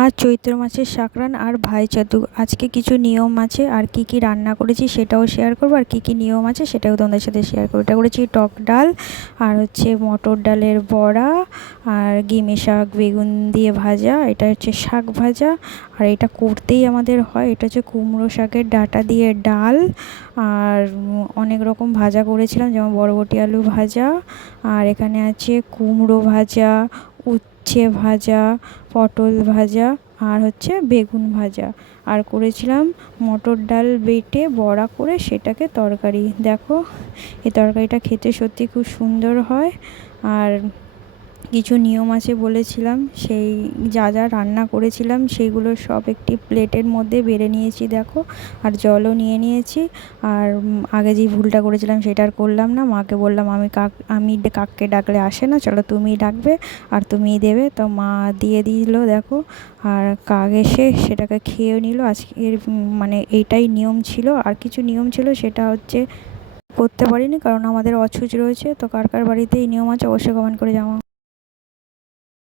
আজ চৈত্র মাসের সংক্রান্তি আর ভাইচাতু। আজকে কিছু নিয়ম আছে আর কি কি রান্না করেছি সেটাও শেয়ার করবো, আর কি কি নিয়ম আছে সেটাও তোমাদের সাথে শেয়ার করবো। এটা করেছি টক ডাল, আর হচ্ছে মটর ডালের বড়া, আর গিমে শাক বেগুন দিয়ে ভাজা, এটা হচ্ছে শাক ভাজা। আর এটা করতেই আমাদের হয়, এটা হচ্ছে কুমড়ো শাকের ডাঁটা দিয়ে ডাল। আর অনেক রকম ভাজা করেছিলাম, যেমন বরবটি আলু ভাজা, আর এখানে আছে কুমড়ো ভাজা, উচ্ছে ভাজা, পটল ভাজা, আর হচ্ছে বেগুন ভাজা। আর করেছিলাম মটর ডাল বেটে বড়া করে সেটাকে তরকারি। দেখো, এই তরকারিটা খেতে সত্যি খুব সুন্দর হয়। আর কিছু নিয়ম আছে বলেছিলাম, সেই যা যা রান্না করেছিলাম সেইগুলো সব একটি প্লেটের মধ্যে বেড়ে নিয়েছি দেখো। আর জলও নিয়ে নিয়েছি। আর আগে যেই ভুলটা করেছিলাম সেটা আর করলাম না। মাকে বললাম আমি কাককে ডাকলে আসে না, চলো তুমিই ডাকবে আর তুমিই দেবে। তো মা দিয়ে দিল দেখো। আর কাক এসে সেটাকে খেয়েও নিল। আজকের মানে এইটাই নিয়ম ছিল। আর কিছু নিয়ম ছিল, সেটা হচ্ছে করতে পারিনি কারণ আমাদের অছুচ রয়েছে। তো কার কার বাড়িতে এই নিয়ম আছে অবশ্যই কমেন্ট করে জানাও।